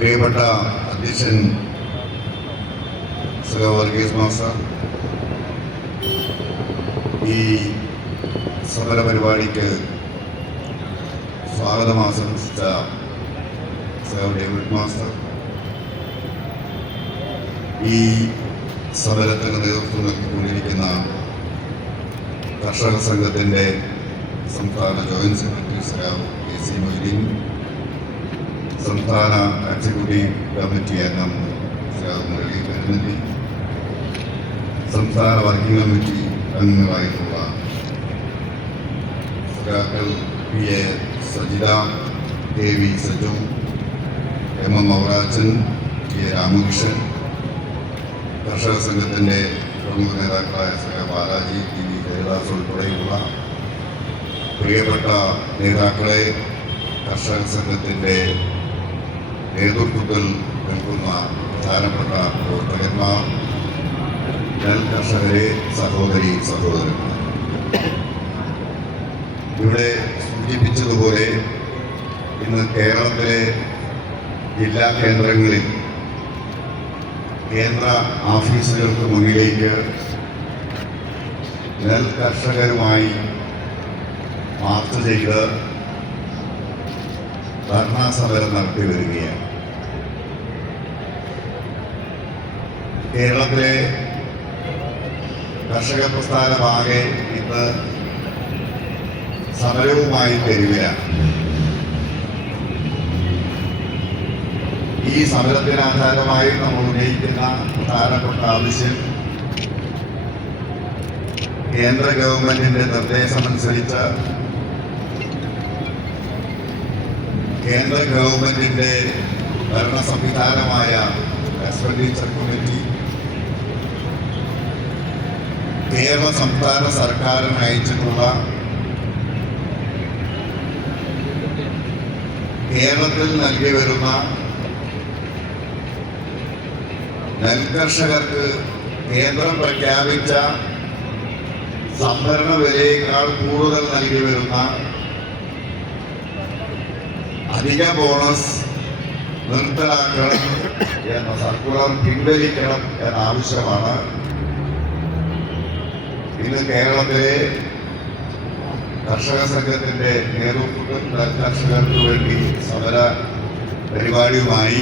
പ്രിയപ്പെട്ട അധ്യക്ഷൻ വർഗീസ് മാസ്റ്റർ, ഈ സമര പരിപാടിക്ക് സ്വാഗതം ആശംസിച്ച ഡേവിഡ് മാസ്റ്റർ, ഈ സമരത്തിന് നേതൃത്വം നൽകിക്കൊണ്ടിരിക്കുന്ന കർഷക സംഘത്തിൻ്റെ സംസ്ഥാന ജോയിന്റ് സെക്രട്ടറി സഖാവ് എ സി മൊയ്തീൻ, സംസ്ഥാന എക്സിക്യൂട്ടീവ് കമ്മിറ്റി അംഗം സഖാവ് മുരളി പെരുന്നതി, സംസ്ഥാന വർക്കിംഗ് കമ്മിറ്റി അംഗങ്ങളായിട്ടുള്ള സഖാക്കൾ P A Sajitha, K V Saju, M M Mourachan, K Ramakrishnan, കർഷക സംഘത്തിൻ്റെ പ്രമുഖ നേതാക്കളായ സഖാവ് ബാലാജി, ടി വി ഹരിദാസ് ഉൾപ്പെടെയുള്ള പ്രിയപ്പെട്ട നേതാക്കളെ, കർഷക സംഘത്തിൻ്റെ നേതൃത്വത്തിൽ നിൽക്കുന്ന പ്രധാനപ്പെട്ട പ്രവർത്തകന്മാർ, നെൽ കർഷകരെ, സഹോദരി സഹോദരന്മാർ, ഇവിടെ സൂചിപ്പിച്ചതുപോലെ ഇന്ന് കേരളത്തിലെ ജില്ലാ കേന്ദ്രങ്ങളിൽ കേന്ദ്ര ഓഫീസുകൾക്ക് മുന്നിലേക്ക് നെൽ കർഷകരുമായി മാർച്ച് ചെയ്ത് ധർണാ സമരം നടത്തി വരികയാണ്. കേരളത്തിലെ കർഷക പ്രസ്ഥാനമാകെ ഇന്ന് സമരവുമായി തെരുവിലാണ്. ഈ സമരത്തിന് ആധാരമായി നമ്മൾ ഉന്നയിക്കുന്ന പ്രധാനപ്പെട്ട ആവശ്യം, കേന്ദ്ര ഗവൺമെന്റിന്റെ നിർദ്ദേശമനുസരിച്ച് കേന്ദ്ര ഗവൺമെന്റിന്റെ ഭരണ സംവിധാനമായ എക്സ്പെൻഡിച്ചർ കമ്മിറ്റി കേരള സംസ്ഥാന സർക്കാരിന് അയച്ചിട്ടുള്ള കേരളത്തിൽ നൽകി വരുന്ന നെൽകർഷകർക്ക് കേന്ദ്രം പ്രഖ്യാപിച്ച സംഭരണ വിലയേക്കാൾ കൂടുതൽ നൽകി വരുന്ന അധിക ബോണസ് നിർത്തലാക്കണം എന്ന സർക്കുലർ പിൻവലിക്കണം എന്ന ആവശ്യമാണ് ഇന്ന് കേരളത്തിലെ കർഷക സംഘത്തിന്റെ നേതൃത്വത്തിൽ നെൽകർഷകർക്ക് വേണ്ടി സമര പരിപാടിയുമായി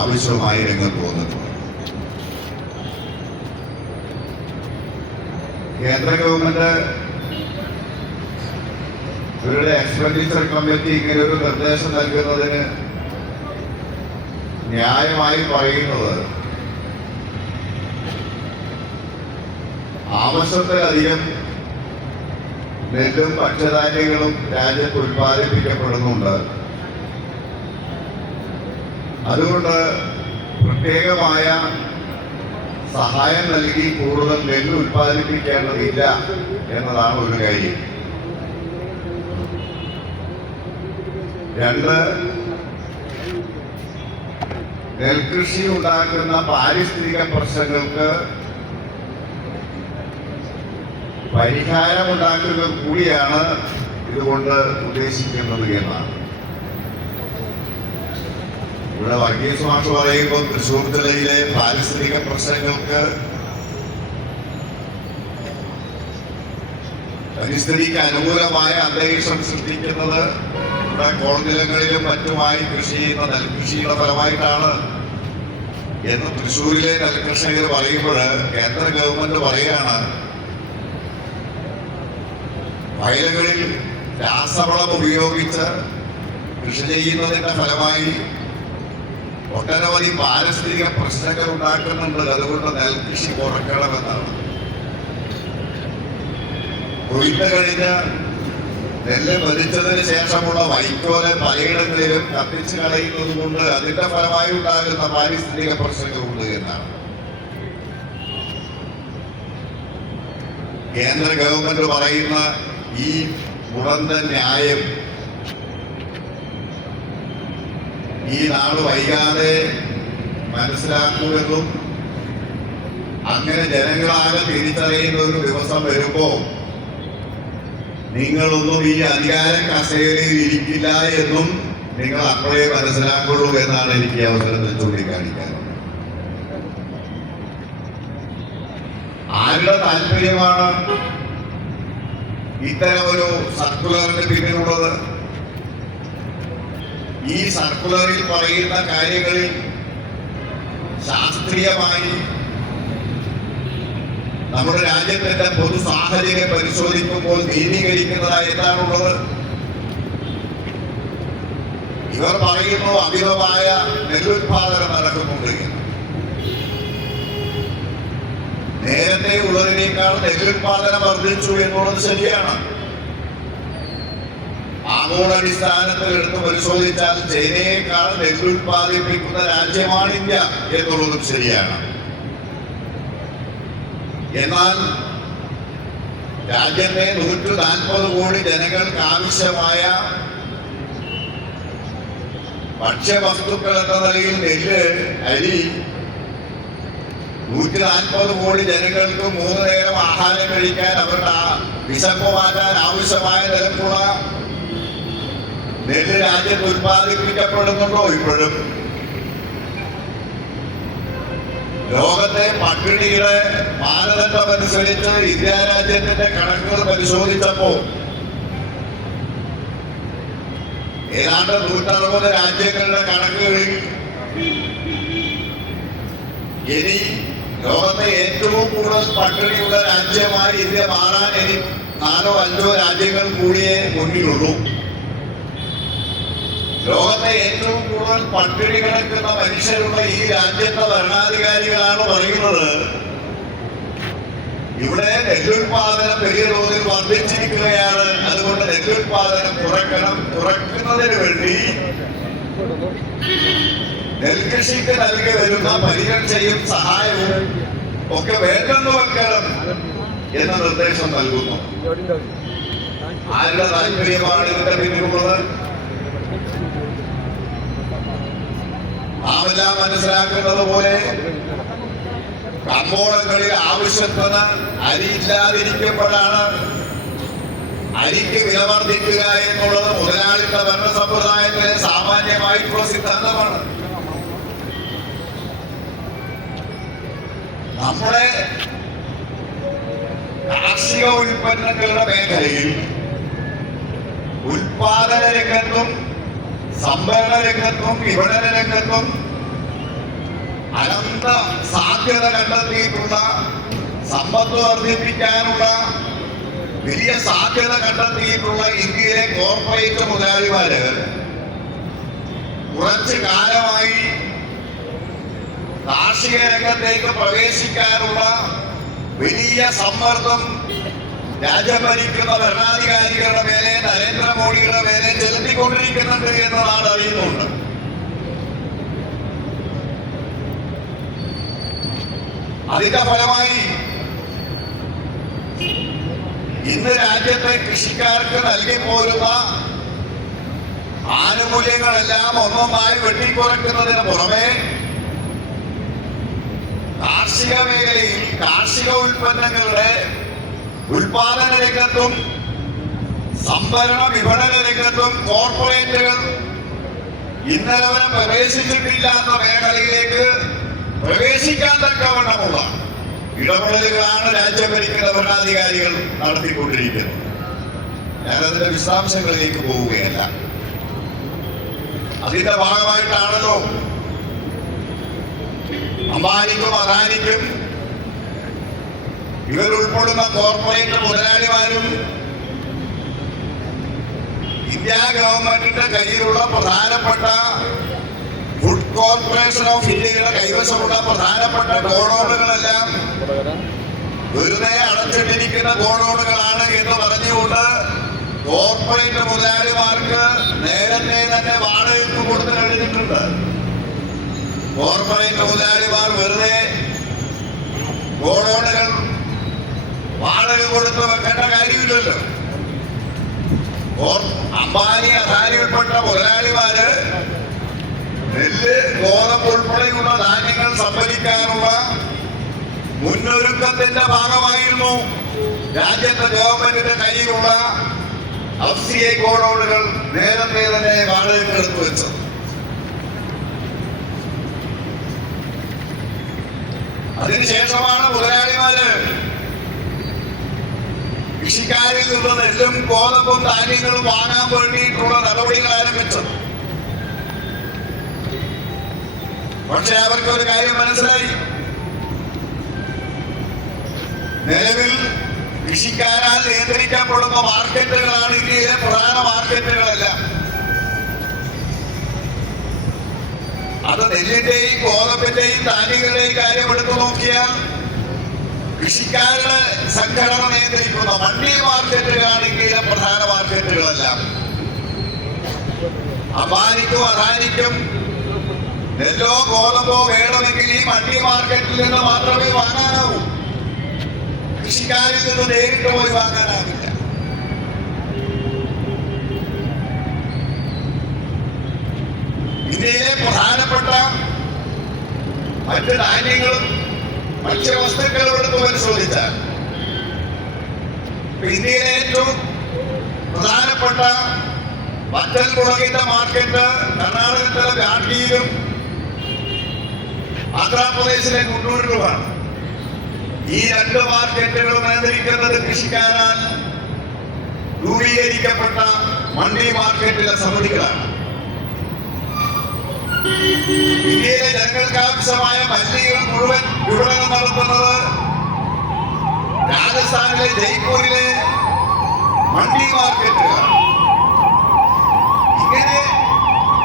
ആവശ്യമായി രംഗത്ത് വന്നിട്ടുണ്ട്. കേന്ദ്ര ഗവൺമെന്റ് ഇവരുടെ എക്സ്പെൻഡിച്ചർ കമ്മിറ്റി ഇങ്ങനെ ഒരു നിർദ്ദേശം നൽകുന്നതിന് ന്യായമായി പറയുന്നത്, ആവശ്യത്തിലധികം നെല്ലും ഭക്ഷ്യധാന്യങ്ങളും രാജ്യത്ത് ഉൽപ്പാദിപ്പിക്കപ്പെടുന്നുണ്ട്. അതുകൊണ്ട് പ്രത്യേകമായ സഹായം നൽകി കൂടുതൽ നെല്ല് ഉൽപ്പാദിപ്പിക്കേണ്ടതില്ല എന്നതാണ് ഒരു കാര്യം. രണ്ട്, നെൽകൃഷി ഉണ്ടാക്കുന്ന പാരിസ്ഥിതിക പ്രശ്നങ്ങൾക്ക് പരിഹാരമുണ്ടാക്കുക കൂടിയാണ് ഇതുകൊണ്ട് ഉദ്ദേശിക്കുന്നത് എന്നാണ്. ഇവിടെ വർഗീസ് മാഷ് പറയുമ്പോൾ തൃശ്ശൂർ ജില്ലയിലെ പാരിസ്ഥിതിക പ്രശ്നങ്ങൾക്ക് പരിസ്ഥിതിക്ക് അനുകൂലമായ അന്തരീക്ഷം സൃഷ്ടിക്കുന്നത് ഇവിടെ കോളനിലങ്ങളിലും മറ്റുമായി കൃഷി ചെയ്യുന്ന നെൽകൃഷിയുടെ ഫലമായിട്ടാണ് എന്ന് തൃശ്ശൂരിലെ നെൽകർഷകർ പറയുമ്പോൾ കേന്ദ്ര ഗവൺമെന്റ് പറയുകയാണ്, വയലുകളിൽ രാസവളം ഉപയോഗിച്ച് കൃഷി ചെയ്യുന്നതിന്റെ ഫലമായി ഒട്ടനവധി പാരിസ്ഥിതിക പ്രശ്നങ്ങൾ ഉണ്ടാക്കുന്നുണ്ട്. അതുകൊണ്ട് നെൽകൃഷി കുറക്കണമെന്നാണ്. കൊയ്ത്ത് കഴിഞ്ഞ് നെല്ല് മെതിച്ചതിന് ശേഷമുള്ള വൈക്കോല് പലയിടങ്ങളിലും കത്തിച്ച് കളയുന്നത് കൊണ്ട് അതിന്റെ ഫലമായി ഉണ്ടാകുന്ന പാരിസ്ഥിതിക പ്രശ്നങ്ങളുണ്ട് എന്നാണ്. കേന്ദ്ര ഗവൺമെന്റ് പറയുന്ന ഈ മുടന്ത ന്യായം ഈ നാട് വൈകാതെ മനസ്സിലാക്കുമെന്നും അങ്ങനെ ജനങ്ങളാകെ തിരിച്ചറിയുന്ന ഒരു ദിവസം വരുമ്പോ നിങ്ങളൊന്നും ഈ അധികാര കസേരയിൽ ഇരിക്കില്ല എന്നും നിങ്ങൾ അപ്പോഴേ മനസ്സിലാക്കുള്ളൂ എന്നാണ് എനിക്ക് ഈ അവസരത്തിൽ ചൂണ്ടിക്കാണിക്കാൻ. ആരുടെ താല്പര്യമാണ് ഇത്തരം ഒരു സർക്കുലറിന് പിന്നിലുള്ളത്? ഈ സർക്കുലറിൽ പറയുന്ന കാര്യങ്ങളിൽ ശാസ്ത്രീയമായി നമ്മുടെ രാജ്യത്തിന്റെ പൊതു സാഹചര്യം പരിശോധിക്കുമ്പോൾ നീതീകരിക്കുന്നതായി എന്താണുള്ളത്? ഇവർ പറയുന്നു അമിതമായ നെല്ലുത്പാദനം നടക്കുന്നുണ്ട്. നേരത്തെ ഉള്ളതിനേക്കാൾ നെല്ലുത്പാദനം വർദ്ധിച്ചു എന്നുള്ളത് ശരിയാണ്. ആഗോളടിസ്ഥാനത്തിൽ എടുത്ത് പരിശോധിച്ചാൽ ചൈനയേക്കാൾ നെല്ലുത്പാദിപ്പിക്കുന്ന രാജ്യമാണ് ഇന്ത്യ എന്നുള്ളതും ശരിയാണ്. എന്നാൽ രാജ്യത്തെ 140 കോടി ജനങ്ങൾക്ക് ആവശ്യമായ ഭക്ഷ്യവസ്തുക്കൾ എന്ന നിലയിൽ നെല്ല്, അരി 140 കോടി ജനങ്ങൾക്ക് 3 നേരം ആഹാരം കഴിക്കാൻ, അവരുടെ വിശപ്പ് മാറ്റാൻ ആവശ്യമായ നിരക്കുള്ള നെല്ല് രാജ്യത്ത് ഉത്പാദിപ്പിക്കപ്പെടുന്നുണ്ടോ? ഇപ്പോഴും ലോകത്തെ പട്ടിണിയുടെ മാനദണ്ഡമനുസരിച്ച് ഇന്ത്യ രാജ്യത്തിന്റെ കണക്കുകൾ പരിശോധിച്ചപ്പോൾ ഏതാണ്ട് 160 രാജ്യങ്ങളുടെ കണക്കുകളിൽ ഇനി ലോകത്തെ ഏറ്റവും കൂടുതൽ പട്ടിണിയുള്ള രാജ്യമായി ഇന്ത്യ മാറാൻ ഇനി 4 or 5 രാജ്യങ്ങൾ കൂടിയേ മുന്നിലുള്ളൂ. ലോകത്തെ ഏറ്റവും കൂടുതൽ പട്ടിണി കിടക്കുന്ന മനുഷ്യരുള്ള ഈ രാജ്യത്തെ ഭരണാധികാരികളാണ് പറയുന്നത് ഇവിടെ നെല്ലുത്പാദനം വലിയ തോതിൽ വർദ്ധിച്ചിരിക്കുകയാണ്, അതുകൊണ്ട് നെല്ലുത്പാദനം കുറയ്ക്കുന്നതിന് വേണ്ടി നെൽകൃഷിക്ക് നൽകി വരുന്ന പരിരക്ഷയും സഹായവും ഒക്കെ വേണ്ടെന്ന് വെക്കണം എന്ന നിർദ്ദേശം നൽകുന്നു. ആരുടെ താല്പര്യമാണ് ഇതിന്റെ പിന്നിലുള്ളത്? നാമെല്ലാം മനസ്സിലാക്കുന്നത് പോലെ കമ്പോളങ്ങളിൽ ആവശ്യത്തിന് അരിയില്ലാതിരിക്കുമ്പോഴാണ് അരിക്ക് വില വർദ്ധിക്കുക എന്നുള്ളത് മുതലാളിത്ത ഭരണ സമ്പ്രദായത്തിലെ സാമാന്യമായിട്ടുള്ള സിദ്ധാന്തമാണ്. നമ്മുടെ കാർഷിക ഉൽപ്പന്നങ്ങളുടെ മേഖലയിൽ ഉൽപാദന രംഗത്തും സംഭരണ രംഗത്തും വിപണന രംഗത്തും അനന്ത സാധ്യത കണ്ടെത്തിയിട്ടുള്ള, സമ്പത്ത് വർദ്ധിപ്പിക്കാനുള്ള വലിയ സാധ്യത കണ്ടെത്തിയിട്ടുള്ള ഇന്ത്യയിലെ കോർപ്പറേറ്റ് മുതലാളിമാര് കുറച്ചു കാലമായി കാർഷിക രംഗത്തേക്ക് പ്രവേശിക്കാനുള്ള വലിയ സമ്മർദ്ദം രാജ്യം ഭരിക്കുന്ന ഭരണാധികാരികളുടെ മേലെ, നരേന്ദ്രമോദിയുടെ മേലെ ചെലുത്തിക്കൊണ്ടിരിക്കുന്നുണ്ട് എന്നതാണ് അറിയുന്നുണ്ട്. അതിന്റെ ഫലമായി ഇന്ന് രാജ്യത്തെ കൃഷിക്കാർക്ക് നൽകി പോരുന്ന ആനുകൂല്യങ്ങളെല്ലാം ഒന്നൊന്നായി വെട്ടിക്കുറയ്ക്കുന്നതിന് പുറമെ കാർഷിക മേഖലയിൽ കാർഷിക ഉൽപ്പന്നങ്ങളുടെ ഉൽപാദന രംഗത്തും സംഭരണ വിപണന രംഗത്തും കോർപ്പറേറ്റുകൾ ഇന്നലെ വരെ പ്രവേശിച്ചിട്ടില്ലാത്ത മേഖലയിലേക്ക് പ്രവേശിക്കാൻ തക്കവണ്ണമുള്ള ഇടപെടലുകളാണ് രാജ്യം ഭരിക്കുന്ന ഭരണാധികാരികൾ നടത്തിക്കൊണ്ടിരിക്കുന്നത്. ഞാനതിന്റെ വിശദാംശങ്ങളിലേക്ക് പോവുകയല്ല. അതിന്റെ ഭാഗമായിട്ടാണല്ലോ അംബാനിക്കും അദാനിക്കും ഇവരുൾപ്പെടുന്ന കോർപ്പറേറ്റ് മുതലാളിമാരും ഇന്ത്യ ഗവൺമെന്റിന്റെ കയ്യിലുള്ള പ്രധാനപ്പെട്ട ഫുഡ് കോർപ്പറേഷൻ ഓഫ് ഇന്ത്യയുടെ കൈവശമുള്ള പ്രധാനപ്പെട്ട ഗോഡൌണുകളെല്ലാം വെറുതെ അടച്ചിട്ടിരിക്കുന്ന ഗോഡൌണുകളാണ് എന്ന് പറഞ്ഞുകൊണ്ട് കോർപ്പറേറ്റ് മുതലാളിമാർക്ക് നേരത്തെ തന്നെ വാടകയ്ക്ക് കൊടുത്തു കഴിഞ്ഞിട്ടുണ്ട്. കോർപ്പറേറ്റ് മുതലാളിമാർ വെറുതെ ഗോഡൌണുകൾ വാടക കൊടുത്ത് വെക്കേണ്ട കാര്യമില്ലല്ലോ. അംബാനി അദാനി ഉൾപ്പെട്ട മുതലാളിമാര് നെല്ല്, ഗോതമ്പ് ഉൾപ്പെടെയുള്ള ധാന്യങ്ങൾ സംഭരിക്കാനുള്ള മുന്നൊരുക്കത്തിന്റെ ഭാഗമായിരുന്നു രാജ്യത്തെ ഗവൺമെന്റിന്റെ കയ്യിലുള്ള FCI ഗോഡൌണുകൾ നേരത്തെ തന്നെ വാടകയ്ക്കെടുത്തു വെച്ചത്. അതിനുശേഷമാണ് മുതലാളിമാര് കൃഷിക്കാരിൽ നിന്ന് നെല്ലും ഗോതമ്പും ധാന്യങ്ങളും വാങ്ങാൻ വേണ്ടിയിട്ടുള്ള നടപടികൾ ആരംഭിച്ചത്. പക്ഷെ അവർക്ക് ഒരു കാര്യം മനസ്സിലായി, നിലവിൽ കൃഷിക്കാരാൽ നിയന്ത്രിക്കപ്പെടുന്ന മാർക്കറ്റുകളാണ് ഇന്ത്യയിലെ പ്രധാന മാർക്കറ്റുകളല്ല. അത് നെല്ലിന്റെയും ഗോതമ്പിന്റെയും ധാന്യങ്ങളുടെയും കാര്യം എടുത്തു നോക്കിയാൽ കൃഷിക്കാരുടെ സംഘടന നിയന്ത്രിക്കുന്ന മണ്ഡി മാർക്കറ്റുകളാണ് ഇന്ത്യയിലെ പ്രധാന മാർക്കറ്റുകളെല്ലാം. അംബാനിക്കും അദാനിക്കും നെല്ലോ ഗോതമ്പോ വേണമെങ്കിൽ ഈ മണ്ഡി മാർക്കറ്റിൽ നിന്ന് മാത്രമേ വാങ്ങാനാവൂ. കൃഷിക്കാരിൽ നിന്ന് നേരിട്ട് പോയി വാങ്ങാനാവില്ല. ഇന്ത്യയിലെ പ്രധാനപ്പെട്ട മറ്റ് ധാന്യങ്ങളും ഭക്ഷ്യവസ്തുക്കളും എടുത്ത് പരിശോധിച്ചാൽ ഇന്ത്യയിലെ ഏറ്റവും പ്രധാനപ്പെട്ട വറ്റൽ മുളകിന്റെ മാർക്കറ്റ് കർണാടകത്തിലെ ഗാന്ധിയിലും ആന്ധ്രാപ്രദേശിലെ ഗുണ്ടൂരിലുമാണ്. ഈ രണ്ട് മാർക്കറ്റുകളും നിയന്ത്രിക്കുന്നത് കൃഷിക്കാരാൽ രൂപീകരിക്കപ്പെട്ട മണ്ഡി മാർക്കറ്റിലെ സമിതികളാണ്. ഇന്ത്യയിലെ ജനങ്ങൾക്ക് ആവശ്യമായ മല്ലികൾ മുഴുവൻ വിപണനം നടത്തുന്നത് രാജസ്ഥാനിലെ ജയ്പൂരിലെ മണ്ഡി മാർക്കറ്റുകളാണ്. ഇങ്ങനെ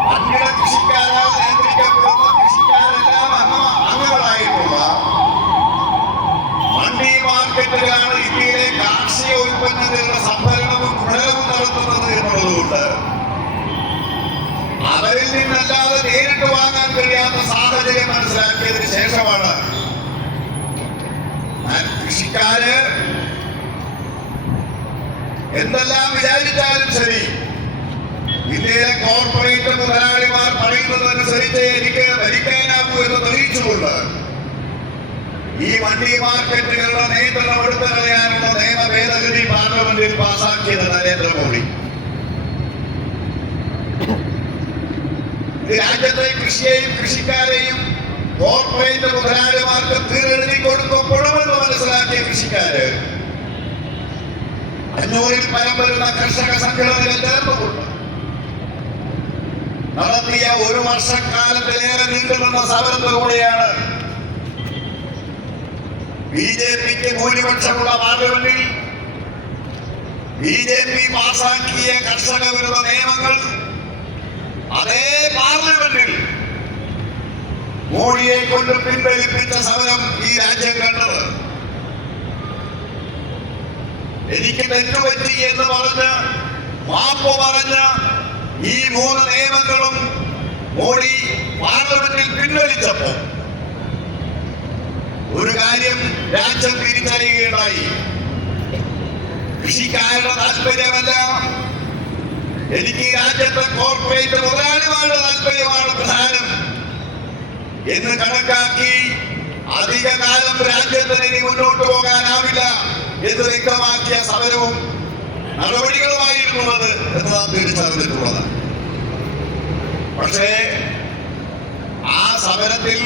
വൻകിട കൃഷിക്കാരാൽ നിയന്ത്രിക്കപ്പെടുന്ന കൃഷിക്കാരെല്ലാം അംഗങ്ങളായിട്ടുള്ള മണ്ഡി മാർക്കറ്റുകളാണ് ഇന്ത്യയിലെ കാർഷിക ഉൽപ്പന്നങ്ങളുടെ സംഭരണവും ഗുണനവും നടത്തുന്നത് എന്നുള്ളതുകൊണ്ട് അവരിൽ നിന്നല്ലാതെ നേരിട്ട് വാങ്ങാൻ കഴിയാത്ത സാഹചര്യം മനസ്സിലാക്കിയതിനു ശേഷമാണ് കൃഷിക്കാര് എന്തെല്ലാം വിചാരിച്ചാലും ശരി, ഇന്ത്യയിലെ കോർപ്പറേറ്റ് മുതലാളിമാർ പറയുന്നതനുസരിച്ച് എനിക്ക് ഭരിക്കാനാകൂ എന്ന് തെളിയിച്ചുകൊണ്ട് ഈ മണ്ഡി മാർക്കറ്റുകളുടെ നിയന്ത്രണം എടുത്തു കളയാനുള്ള നിയമ ഭേദഗതി പാർലമെന്റിൽ പാസാക്കിയത് നരേന്ദ്രമോദി. രാജ്യത്തെ കൃഷിയെയും കൃഷിക്കാരെയും കോർപ്പറേറ്റ് മുതലാളിമാർക്ക് തീരെഴുതി കൊടുക്കപ്പെടുമെന്ന് മനസ്സിലാക്കിയ കൃഷിക്കാര് 500-ൽ പരം വരുന്ന കർഷക സംഘടനകൾ ചേർന്നുകൊണ്ട് നടത്തിയ ഒരു വർഷക്കാലത്തിലേറെ നീണ്ടുനിന്ന സമരത്തിലൂടെയാണ് ബിജെപിക്ക് ഭൂരിപക്ഷമുള്ള പാർലമെന്റിൽ ബിജെപി പാസാക്കിയ കർഷക വിരുദ്ധ നിയമങ്ങൾ അതേ പാർലമെന്റിൽ മോഡിയെ കൊണ്ട് പിൻവലിപ്പിച്ച സമരം ഈ രാജ്യം കണ്ടത്. എനിക്ക് തെറ്റുപറ്റി എന്ന് പറഞ്ഞ് മാപ്പ് പറഞ്ഞ ഈ 3 നിയമങ്ങളും മോഡി പാർലമെന്റിൽ പിൻവലിച്ചപ്പോൾ ഒരു കാര്യം രാജ്യം തിരിച്ചറിയുകയുണ്ടായി. കൃഷിക്കാരുടെ താല്പര്യമല്ല, എനിക്ക് രാജ്യത്തെ കോർപ്പറേറ്റ് മുതലാളിമാരുടെ താല്പര്യമാണ് പ്രധാനം എന്ന് കണക്കാക്കി അധികകാലം രാജ്യത്തിന് ഇനി മുന്നോട്ട് പോകാനാവില്ല എന്ന് വ്യക്തമാക്കിയ സമരവും നടപടികളുമായിരുന്നത് എന്ന് നാം തിരിച്ചറിഞ്ഞിട്ടുള്ളത്. പക്ഷേ ആ സമരത്തിൽ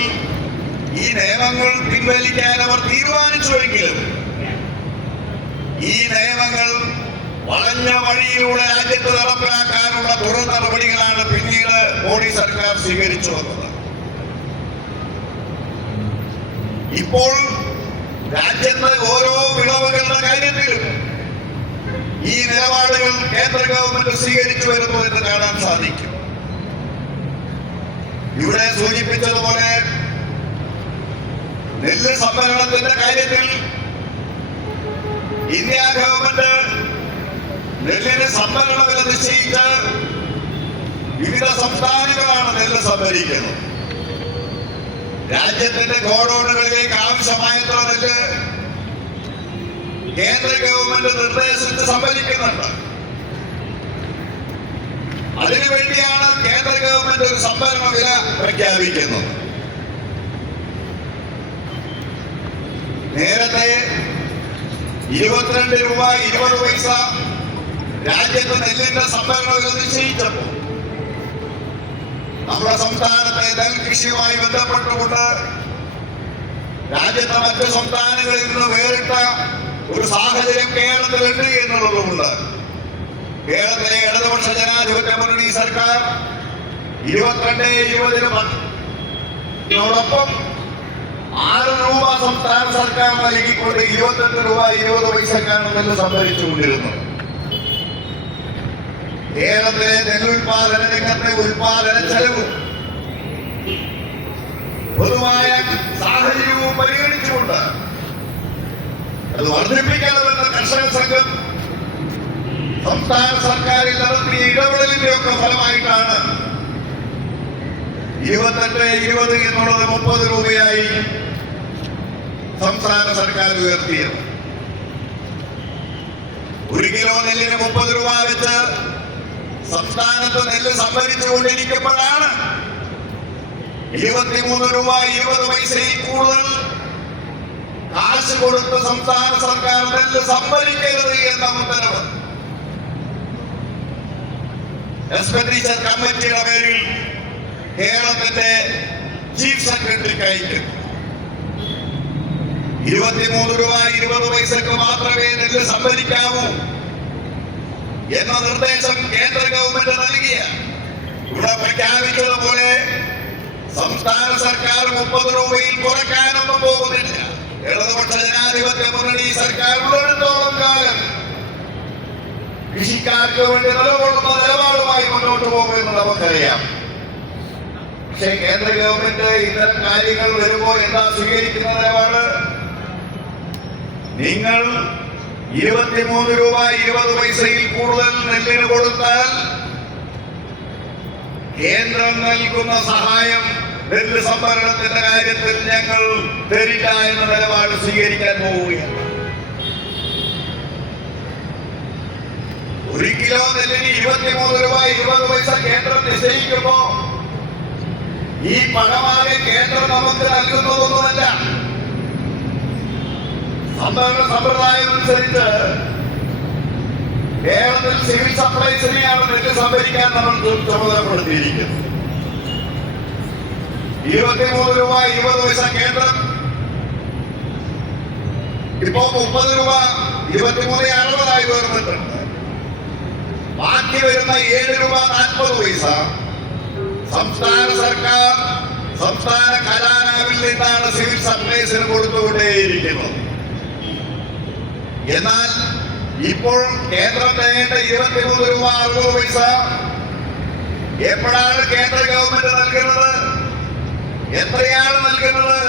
ഈ നിയമങ്ങൾ പിൻവലിക്കാൻ അവർ തീരുമാനിച്ചുവെങ്കിലും ഈ നിയമങ്ങൾ വളഞ്ഞ വഴിയിലൂടെ രാജ്യത്ത് നടപ്പിലാക്കാനുള്ള തുടർ നടപടികളാണ് പിന്നീട് മോഡി സർക്കാർ സ്വീകരിച്ചു വന്നത്. ഇപ്പോൾ രാജ്യത്ത് ഓരോ വിളവുകളുടെ കാര്യത്തിലും ഈ നിലപാടുകൾ കേന്ദ്ര ഗവൺമെന്റ് സ്വീകരിച്ചു വരുന്നു എന്ന് കാണാൻ സാധിക്കും. ഇവിടെ സൂചിപ്പിച്ചതുപോലെ നെല്ല് സംഭരണത്തിന്റെ കാര്യത്തിൽ ഇന്ത്യ ഗവൺമെന്റ് നെല്ലിന് സംഭരണ വില നിശ്ചയിച്ച് വിവിധ സംസ്ഥാനങ്ങളാണ് നെല്ല് സംഭരിക്കുന്നത്. രാജ്യത്തിന്റെ ഗോഡൌണുകളിലേക്ക് ആവശ്യമായത്ര നെല്ല് കേന്ദ്ര ഗവൺമെന്റ് നിർദ്ദേശിച്ച് സംഭരിക്കുന്നുണ്ട്. അതിനുവേണ്ടിയാണ് കേന്ദ്ര ഗവൺമെന്റ് ഒരു സംഭരണ വില പ്രഖ്യാപിക്കുന്നത്. നേരത്തെ 22 രൂപ 20 പൈസ രാജ്യത്ത് നെല്ലിന്റെ സംഭരണ വില നിശ്ചയിച്ചപ്പോൾ നമ്മുടെ സംസ്ഥാനത്തെ നെൽകൃഷിയുമായി ബന്ധപ്പെട്ടുകൊണ്ട് രാജ്യത്തെ മറ്റ് സംസ്ഥാനങ്ങളിൽ നിന്ന് വേറിട്ട ഒരു സാഹചര്യം കേരളത്തിലുണ്ട് എന്നുള്ളതുകൊണ്ട് കേരളത്തിലെ ഇടതുപക്ഷ ജനാധിപത്യ മുന്നണി സർക്കാർ 22-20-10 6 രൂപ സംസ്ഥാന സർക്കാർ നൽകിക്കൊണ്ട് 28 രൂപ 20 പൈസക്കാണ് നെല്ല് സംഭരിച്ചുകൊണ്ടിരുന്നത്. കേരളത്തിലെ നെല്ലുൽപാദന രംഗത്തെ ഉൽപാദന ചെലവും പൊതുവായ സാഹചര്യവും പരിഗണിച്ചുകൊണ്ട് അത് വർദ്ധിപ്പിക്കണമെന്ന കർഷക സംഘം സംസ്ഥാന സർക്കാരിൽ നടത്തിയ ഇടപെടലിന്റെ ഒക്കെ ഫലമായിട്ടാണ് 28-20 എന്നുള്ളത് 30 രൂപയായി സംസ്ഥാന സർക്കാർ ഉയർത്തിയത്. 1 കിലോ നെല്ലിന് 30 രൂപ വെച്ച് സംസ്ഥാനത്ത് നെല്ല് സംഭരിച്ചുകൊണ്ടിരിക്കുമ്പോഴാണ് 23 രൂപ 20 പൈസയിൽ കൂടുതൽ കാശ് കൊടുത്ത് സംസ്ഥാന സർക്കാർ നെല്ല് സംഭരിക്കരുത് എന്ന ഉത്തരവ് എക്സ്പെൻഡിച്ചർ കമ്മിറ്റിയുടെ പേരിൽ കേരളത്തിന്റെ ചീഫ് സെക്രട്ടറിക്ക് അയക്കും. 23 രൂപ 20 പൈസക്ക് മാത്രമേ നെല്ല് സംഭരിക്കാവൂ എന്ന നിർദ്ദേശം കേന്ദ്ര ഗവൺമെന്റ് നൽകിയ ഇവിടെ പ്രഖ്യാപിച്ചതുപോലെ സംസ്ഥാന സർക്കാർ 30 രൂപയിൽ കുറയ്ക്കാനൊന്നും പോകുന്നില്ല. ഇടതുപക്ഷ ജനാധിപത്യ മുന്നണി സർക്കാർ ഉള്ളിടത്തോളം കാലം കൃഷിക്കാർക്ക് വേണ്ടി നിലകൊള്ളുന്ന നിലപാടുമായി മുന്നോട്ട് പോകുമെന്ന് നമുക്കറിയാം. പക്ഷേ കേന്ദ്ര ഗവൺമെന്റ് ഇത്തരം കാര്യങ്ങൾ വരുമ്പോൾ എന്താ സ്വീകരിക്കുന്ന നിലപാട്? നിങ്ങൾ 23 രൂപ 20 പൈസയിൽ കൂടുതൽ നെല്ലിന് കൊടുത്താൽ കേന്ദ്രം നൽകുന്ന സഹായം നെല്ല് സംഭരണത്തിന്റെ കാര്യത്തിൽ ഞങ്ങൾ തരില്ല എന്ന നിലപാട് സ്വീകരിക്കാൻ പോവുകയാണ്. 1 കിലോ നെല്ലിന് 23 രൂപ 20 പൈസ കേന്ദ്രം നിശ്ചയിക്കുമ്പോ ഈ പണമാകെ കേന്ദ്രം നമുക്ക് നൽകുന്നതൊന്നുമല്ല. സംഭരണ സമ്പ്രദായം അനുസരിച്ച് കേരളത്തിൽ സിവിൽ സപ്ലൈസിനെയാണ് നെല്ല് സംഭരിക്കാൻ നമ്മൾ ചുമതലപ്പെടുത്തിയിരിക്കുന്നത്. 23 രൂപ 20 പൈസ കേന്ദ്രം, ഇപ്പോ 30 രൂപ 23.60 ഉയർന്നിട്ടുണ്ട്. ബാക്കി വരുന്ന 7 രൂപ 40 പൈസ സംസ്ഥാന സർക്കാർ സംസ്ഥാന ഖജാനാവിൽ നിന്നാണ് സിവിൽ സപ്ലൈസിന് കൊടുത്തുകൊണ്ടേയിരിക്കുന്നത്. എന്നാൽ ഇപ്പോൾ കേന്ദ്രം തരേണ്ട 23 രൂപ 60 പൈസ എപ്പോഴാണ് കേന്ദ്ര ഗവൺമെന്റ് നൽകുന്നത്? എത്രയാണ് നൽകുന്നത്?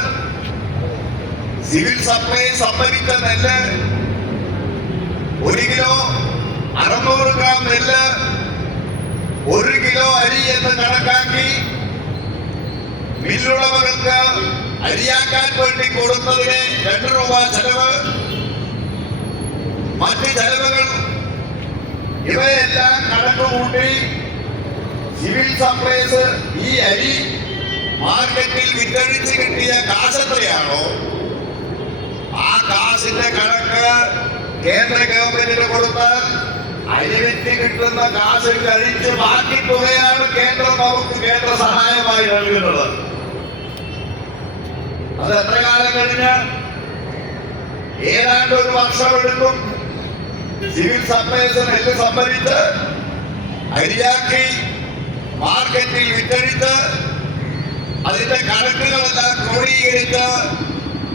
സിവിൽ സപ്ലൈ സംഭരിച്ച നെല്ല് 1 കിലോ 600 ഗ്രാം നെല്ല് 1 കിലോ അരി എന്ന് കണക്കാക്കി മില്ലുടമകൾക്ക് അരിയാക്കാൻ വേണ്ടി കൊടുത്തതിന് 2 രൂപ ചെലവ്, മറ്റ് ചെലവുകൾ ഇവയെല്ലാം കണക്കുകൂട്ടി സിവിൽ സപ്ലൈസ് ഈ അരി മാർക്കറ്റിൽ വിറ്റഴിച്ച് കിട്ടിയ കാശ് എത്രയാണോ ആ കാശിന്റെ കണക്ക് കേന്ദ്ര ഗവൺമെന്റിന് കൊടുത്താൽ അരി വിറ്റ് കിട്ടുന്ന കാശ് കഴിച്ച് ബാക്കി തുകയാണ് കേന്ദ്രം നമുക്ക് കേന്ദ്ര സഹായമായി നൽകുന്നത്. അത് എത്ര കാലം കഴിഞ്ഞ്? ഏതാണ്ട് 1 വർഷം എടുക്കും. സിവിൽ സപ്ലൈസ് നെല്ല് സംഭരിച്ച് അരിയാക്കി മാർക്കറ്റിൽ വിറ്റഴിച്ച് അതിന്റെ കണക്കുകളെല്ലാം ക്രോഡീകരിച്ച്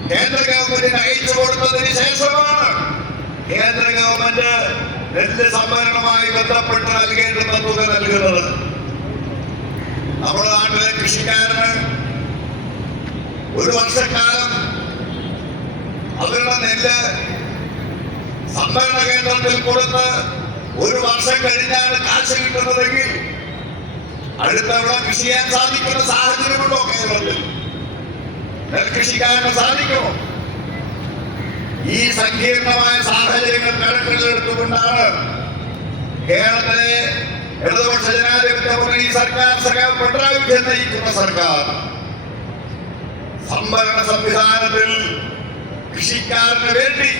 കേന്ദ്ര ഗവൺമെന്റിന് അയച്ചു കൊടുത്തതിന് ശേഷമാണ് കേന്ദ്ര ഗവൺമെന്റ് നെല്ല് സംഭരണവുമായി ബന്ധപ്പെട്ട് നൽകേണ്ടുന്ന തുക നൽകുന്നത്. നമ്മുടെ നാട്ടിലെ കൃഷിക്കാരന് 1 വർഷക്കാലം അവരുടെ നെല്ല് സംഭരണ കേന്ദ്രത്തിൽ കൊടുത്ത് 1 വർഷം കഴിഞ്ഞാണ് കാശ് കിട്ടുന്നതെങ്കിൽ അടുത്ത ഇവിടെ കൃഷി ചെയ്യാൻ സാധിക്കുന്ന സാഹചര്യമുണ്ടോ? കേരളത്തിൽ നെൽകൃഷിക്കാരന് സാധിക്കുമോ? ഈ സങ്കീർണമായ സാഹചര്യങ്ങൾ കണക്കിലെടുത്തുകൊണ്ടാണ് കേരളത്തിലെ ഇടതുപക്ഷ ജനാധിപത്യ മുന്നണി സർക്കാർ പിണറായി വിജയൻ നയിക്കുന്ന സർക്കാർ സംഭരണ സംവിധാനത്തിൽ കൃഷിക്കാരന് വേണ്ടി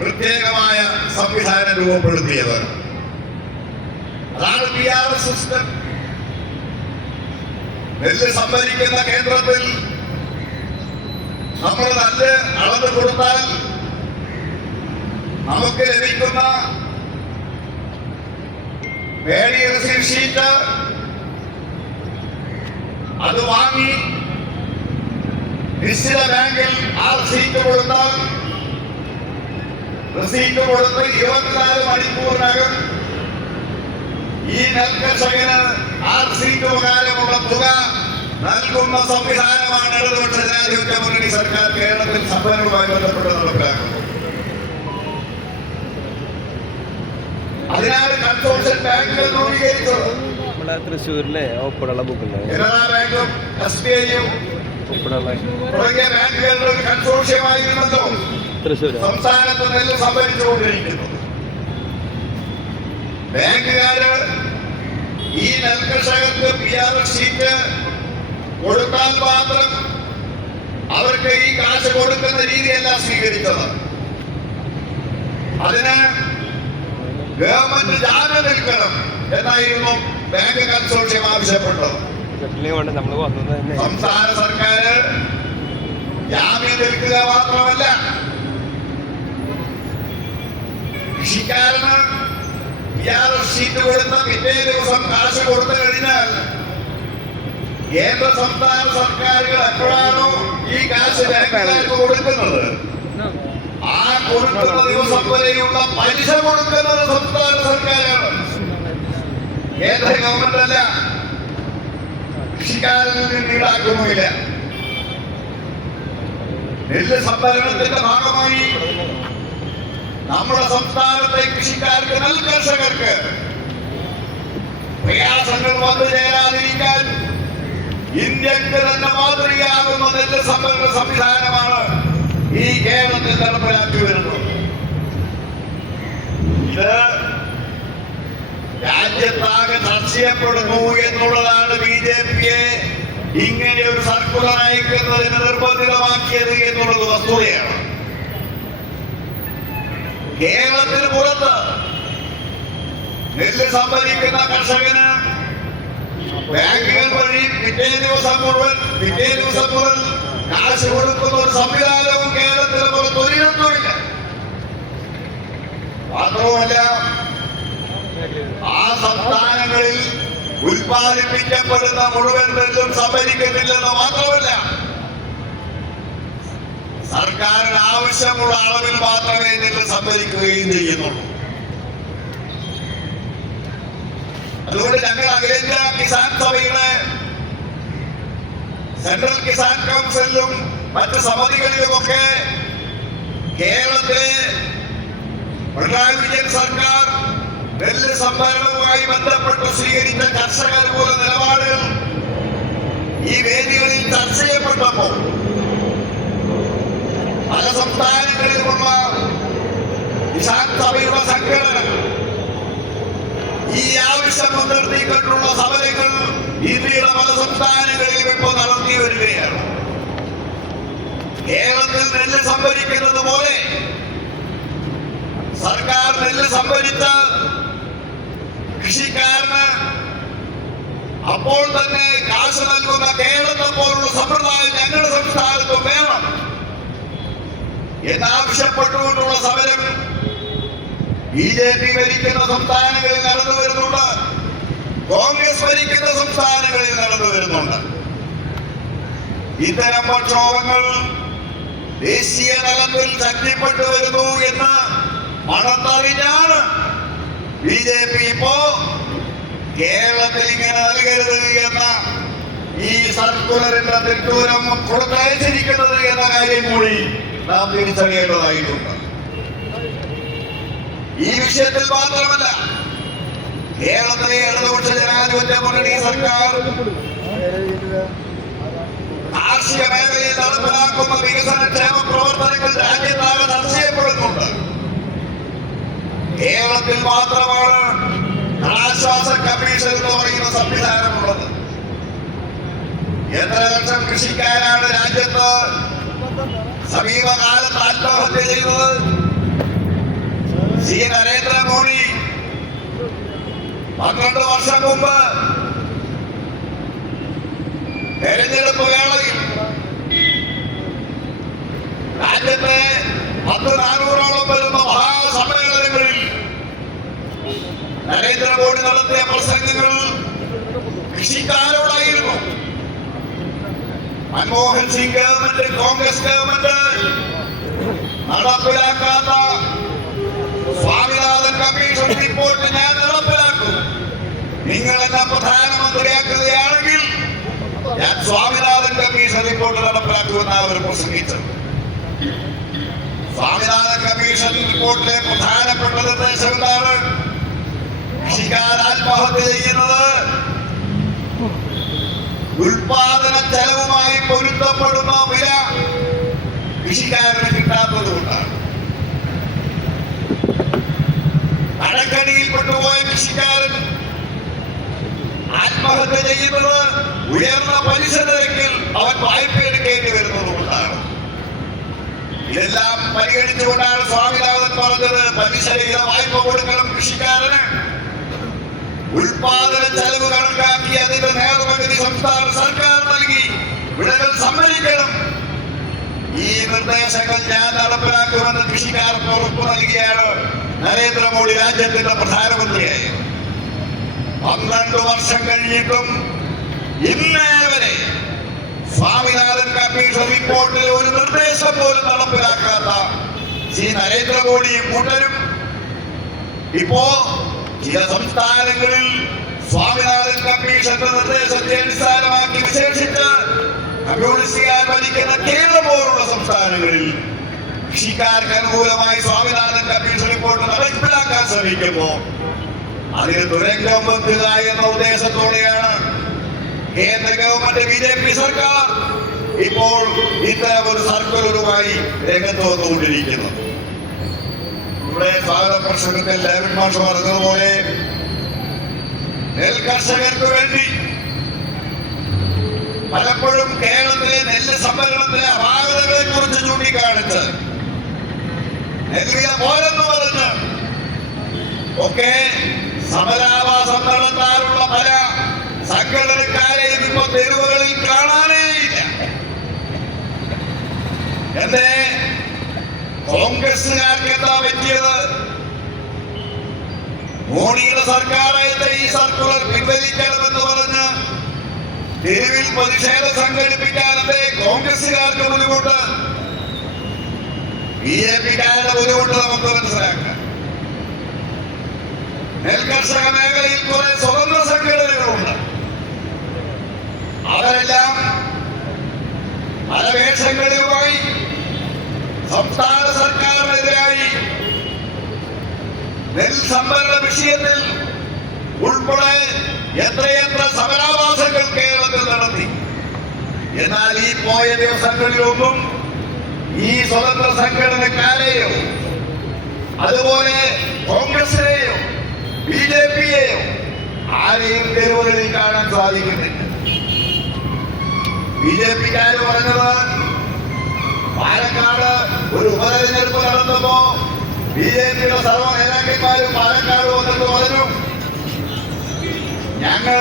പ്രത്യേകമായ സംവിധാനം രൂപപ്പെടുത്തിയത്. അതാണ് PR സിസ്റ്റം. നെല്ല് സംഭരിക്കുന്ന കേന്ദ്രത്തിൽ നമ്മൾ നെല്ല് അളന്ന് കൊടുത്താൽ നമുക്ക് ലഭിക്കുന്ന പേടി റെസിപ്റ്റ് ഷീറ്റ് അത് വാങ്ങി നിശ്ചിത ബാങ്കിൽ ആ റെസീറ്റ് കൊടുത്താൽ റെസീറ്റ് കൊടുത്ത് 24 മണിക്കൂറിനകം ഈ നെൽകർഷകന് ആ റെസീറ്റ് പ്രകാരമുള്ള തുക നൽകുന്ന സംവിധാനമാണ് ഇടതുപക്ഷ ജനാധിപത്യ മുന്നണി സർക്കാർ കേരളത്തിൽ സംഭരണവുമായി ബന്ധപ്പെട്ട് നടപ്പിലാക്കുന്നത്. അതിനാണ് കൺസോർഷ്യൽ ബാങ്കുകൾ രൂപീകരിച്ചത്. തൃശ്ശൂരിലെ ഒപ്പിടുള്ള ബുക്കില്ലേ കനറാ ബാങ്കും SBIയും തുടങ്ങിയ ബാങ്കുകളുടെ ഒരു കൺസോർഷ്യമായിരുന്നല്ലോ തൃശ്ശൂർ സംസ്ഥാനത്ത് നെല്ല് സംഭരിച്ചുകൊണ്ടിരിക്കുന്നത്. ബാങ്കുകാര് ഈ നെൽകർഷകർക്ക് PRS ഷീറ്റ് കൊടുത്താൽ മാത്രം അവർക്ക് ഈ കാശ് കൊടുക്കുന്ന രീതിയല്ല സ്വീകരിച്ചത്. അതിന് ഗവൺമെന്റ് ജാമ്യം നിൽക്കണം എന്നായിരുന്നു ബാങ്ക് കൺസോർഷ്യം ആവശ്യപ്പെട്ടത്. സംസ്ഥാന സർക്കാർ ജാമ്യം നിൽക്കുക മാത്രമല്ല, കൃഷിക്കാരന് PRS ഷീറ്റ് കൊടുത്ത പിറ്റേ ദിവസം കാശ് കൊടുത്തു കഴിഞ്ഞാൽ കേന്ദ്ര സംസ്ഥാന സർക്കാരുകൾ എപ്പോഴാണോ ഈ കാശ് ബാങ്കുകാർക്ക് കൊടുക്കുന്നത് ആ കൊടുക്കുന്ന ദിവസം വരെയുള്ള പലിശ കൊടുക്കുന്നത് സംസ്ഥാന സർക്കാരാണ്, കേന്ദ്ര ഗവൺമെന്റ് അല്ല. കൃഷിക്കാരനിൽ നിന്ന് ഈടാക്കുന്നുമില്ല. നെല്ല് സംഭരണത്തിന്റെ ഭാഗമായി നമ്മുടെ സംസ്ഥാനത്തെ കൃഷിക്കാർക്ക് നെൽകർഷകർക്ക് പ്രയാസങ്ങൾ വന്നു ചേരാതിരിക്കാൻ ഇന്ത്യക്ക് തന്നെ മാതൃകയാകുന്ന നെല്ല് സംഭരണ സംവിധാനമാണ് ഈ കേരളത്തിൽ നടപ്പിലാക്കി വരുന്നത്. ഇത് രാജ്യത്താകെ ചർച്ച ചെയ്യപ്പെടുന്നു എന്നുള്ളതാണ് BJPയെ ഇങ്ങനെ ഒരു സർക്കുലർ അയക്കുന്നതിന് നിർബന്ധിതമാക്കിയത് എന്നുള്ളത് വസ്തുതയാണ്. കേരളത്തിന് പുറത്ത് നെല്ല് സംഭരിക്കുന്ന കർഷകന് ബാങ്കുകൾ വഴി പിറ്റേ ദിവസം മുതൽ കാശ് കൊടുക്കുന്ന ഒരു സംവിധാനവും കേരളത്തിന് പുറത്ത് ഒരിടത്തുമില്ല. മാത്രവുമല്ല, ആ സംസ്ഥാനങ്ങളിൽ ഉൽപ്പാദിപ്പിക്കപ്പെടുന്ന മുഴുവൻ നെല്ലും സംഭരിക്കുന്നില്ലെന്ന് മാത്രമല്ല, സർക്കാരിന് ആവശ്യമുള്ള അളവിൽ മാത്രമേ നെല്ല് സംഭരിക്കുകയും ചെയ്യുന്നുള്ളൂ. അതുകൊണ്ട് ഞങ്ങൾ അഖിലേന്ത്യാ കിസാൻ സഭയുടെ സെൻട്രൽ കിസാൻ കൗൺസിലും മറ്റ് സമിതികളിലുമൊക്കെ കേരളത്തിലെ പിണറായി വിജയൻ സർക്കാർ നെല്ല് സംഭരണവുമായി ബന്ധപ്പെട്ട് സ്വീകരിച്ച കർഷകർക്കുള്ള നിലപാടുകൾ ഈ വേദികളിൽ ചർച്ച ചെയ്യപ്പെട്ടപ്പോൾ പല സംസ്ഥാനങ്ങളിലുമുള്ള കിസാൻ സഭയുടെ സംഘടനകൾ ഈ ആവശ്യം മുൻനിർത്തിക്കൊണ്ടുള്ള സമരങ്ങൾ ഇന്ത്യയുടെ പല സംസ്ഥാനങ്ങളിലും ഇപ്പോൾ നടത്തി വരികയാണ്. കേരളത്തിൽ നെല്ല് സംഭരിക്കുന്നത് പോലെ സർക്കാർ നെല്ല് സംഭരിച്ച കൃഷിക്കാരന് അപ്പോൾ തന്നെ കാശ് നൽകുന്ന കേരളത്തെ പോലുള്ള സമ്പ്രദായം ഞങ്ങളുടെ സംസ്ഥാനത്തും വേണം എന്നാവശ്യപ്പെട്ടുകൊണ്ടുള്ള സമരം BJP ഭരിക്കുന്ന സംസ്ഥാനങ്ങളിൽ നടന്നു വരുന്നുണ്ട്, കോൺഗ്രസ് ഭരിക്കുന്ന സംസ്ഥാനങ്ങളിൽ നടന്നു വരുന്നുണ്ട്. ഇത്തരം പ്രക്ഷോഭങ്ങൾ ദേശീയ തലത്തിൽ ശക്തിപ്പെട്ടു വരുന്നു എന്ന് മണത്തറിഞ്ഞാണ് BJP ഇപ്പോ കേരളത്തിൽ ഇങ്ങനെ നൽകരുത് എന്ന ഈ സർക്കുലറിന്റെ തിട്ടൂരം കൊടുത്തയച്ചിരിക്കുന്നത് എന്ന കാര്യം കൂടി നാം തിരിച്ചറിയേണ്ടതായിട്ടുണ്ട്. ഈ വിഷയത്തിൽ മാത്രമല്ല, കേരളത്തിലെ ഇടതുപക്ഷ ജനാധിപത്യ മുന്നണി സർക്കാർ കാർഷിക മേഖലയിൽ നടപ്പിലാക്കുന്ന വികസന ക്ഷേമ പ്രവർത്തനങ്ങൾ രാജ്യത്താകെ ചർച്ച ചെയ്യപ്പെടുന്നുണ്ട്. കേരളത്തിൽ മാത്രമാണ് കടാശ്വാസ കമ്മീഷൻ എന്ന് പറയുന്ന സംവിധാനമുള്ളത്. എത്ര ലക്ഷം കൃഷിക്കാരാണ് രാജ്യത്ത് സമീപകാലത്ത് ആത്മഹത്യ ചെയ്തത്? നരേന്ദ്രമോദി 12 വർഷം മുമ്പ് തെരഞ്ഞെടുപ്പ് വേളയിൽ രാജ്യത്തെ 400ഓളം വരുന്ന മഹാസമ്മേളനങ്ങളിൽ നരേന്ദ്രമോദി നടത്തിയ പ്രസംഗങ്ങൾ കൃഷിക്കാരോടായിരുന്നു. Manmohan Singh government, Congress government നടപ്പിലാക്കാത്ത Swaminathan commission report ഞാൻ നടപ്പിലാക്കും, നിങ്ങൾ എന്നെ പ്രധാനമന്ത്രിയാക്കുകയാണെങ്കിൽ ഞാൻ സ്വാമിനാഥൻ കമ്മീഷൻ റിപ്പോർട്ട് നടപ്പിലാക്കുമെന്ന് അവർ പ്രസംഗിച്ചത്. സ്വാമിനാഥൻ കമ്മീഷൻ റിപ്പോർട്ടിലെ പ്രധാനപ്പെട്ട നിർദ്ദേശം എന്താണ്? കൃഷിക്കാർ ആത്മഹത്യ ചെയ്യുന്നത് ഉൽപാദന ചെലവുമായി പൊരുത്തപ്പെടുന്ന വില കൃഷിക്കാരന് കിട്ടാത്തത് കൊണ്ടാണ്. കടക്കണിയിൽപ്പെട്ടുപോയ കൃഷിക്കാരൻ ആത്മഹത്യ ചെയ്യുന്നത് ഉയർന്ന പലിശ നിരക്കിൽ അവൻ വായ്പ എടുക്കേണ്ടി വരുന്നത് കൊണ്ടാണ്. ഇതെല്ലാം പരിഗണിച്ചുകൊണ്ടാണ് സ്വാമിനാഥൻ പറഞ്ഞത് പലിശരഹിത വായ്പ കൊടുക്കണം കൃഷിക്കാരന്. ഉൽപാദന ചെലവ് കണക്കാക്കി അതിന്റെ നേതൃപകുതി സംസ്ഥാന സർക്കാർ നൽകി വിളകൾ സംഭരിക്കണം. ഈ നിർദ്ദേശങ്ങൾ ഞാൻ നടപ്പിലാക്കുമെന്ന് കൃഷിക്കാർക്ക് ഉറപ്പു നൽകിയാണ് നരേന്ദ്രമോദി രാജ്യത്തിന്റെ പ്രധാനമന്ത്രിയായി. 12 വർഷം കഴിഞ്ഞിട്ടും ഇന്നേ വരെ സ്വാമിനാഥൻ കമ്മീഷൻ റിപ്പോർട്ടിൽ ഒരു നിർദ്ദേശം പോലും നടപ്പിലാക്കാത്ത ശ്രീ നരേന്ദ്രമോദിയും കൂട്ടരും ഇപ്പോ ചില സംസ്ഥാനങ്ങളിൽ സ്വാമിനാഥൻ കമ്മീഷന്റെ നിർദ്ദേശത്തെ അടിസ്ഥാനമാക്കി വിശേഷിച്ച് കമ്മ്യൂണിസ്റ്റുകാർ ഭരിക്കുന്ന കേരളം പോലുള്ള സംസ്ഥാനങ്ങളിൽ കൃഷിക്കാർക്ക് അനുകൂലമായി സ്വാമിനാഥൻ കമ്മീഷൻ റിപ്പോർട്ട് നടപ്പിലാക്കാൻ ശ്രമിക്കുമ്പോൾ അതിന് തുരങ്കം വെക്കുക എന്ന ഉദ്ദേശത്തോടെയാണ് കേന്ദ്ര ഗവൺമെന്റ് BJP സർക്കാർ ഇപ്പോൾ ഇത്തരം ഒരു സർക്കുലറുമായി രംഗത്ത് വന്നുകൊണ്ടിരിക്കുന്നത്. ഇവിടെ സ്വാഗത പ്രസംഗത്തിൽ ലേവൻ മാഷ് പറഞ്ഞതുപോലെ നെൽ കർഷകർക്ക് വേണ്ടി പലപ്പോഴും കേരളത്തിലെ നെല്ല് സംഭരണത്തിലെ അപാകതകളെ കുറിച്ച് ചൂണ്ടിക്കാണിച്ച് നെല്ലിയ പോലെന്ന് പറഞ്ഞ് ഒക്കെ സമരാവാസം നടത്താറുള്ള പല സംഘടനക്കാരെയും ഇപ്പൊ തെരുവുകളിൽ കാണാനേയില്ല. എന്തേ കോൺഗ്രസുകാർക്ക് എന്താ പറ്റിയത്? മോഡിയുടെ സർക്കാരായിട്ട് ഈ സർക്കുലർ പിൻവലിക്കണമെന്ന് പറഞ്ഞ് തെരുവിൽ പ്രതിഷേധം സംഘടിപ്പിക്കാനത്തെ കോൺഗ്രസുകാർക്ക് ബുദ്ധിമുട്ട്, BJPക്കാരുടെ ബുദ്ധിമുട്ട് നമുക്ക് മനസ്സിലാക്കാം. നെൽകർഷക മേഖലയിൽ കുറെ സ്വതന്ത്ര സംഘടനകളുണ്ട്. അവരെല്ലാം പല വേഷങ്ങളുമായി സംസ്ഥാന സർക്കാരിനെതിരായി നെൽ സംഭരണ വിഷയത്തിൽ ഉൾപ്പെടെ എത്രയെത്ര സമരാവാസങ്ങൾ കേരളത്തിൽ നടത്തി. എന്നാൽ ഈ പോയ ദിവസങ്ങളിലൊന്നും ഈ സ്വതന്ത്ര സംഘടനക്കാരെയോ അതുപോലെ കോൺഗ്രസിനെയോ BJPയെയോ ആരെയും തെരുവുകളിൽ കാണാൻ സാധിക്കുന്നില്ല. BJPക്കാര് പറഞ്ഞത് പാലക്കാട് ഒരു ഉപതെരഞ്ഞെടുപ്പ് നടന്നപ്പോ BJPയുടെ സർവ്വ നേതാക്കന്മാരും പാലക്കാട് വന്നിട്ട് പറഞ്ഞു, ഞങ്ങൾ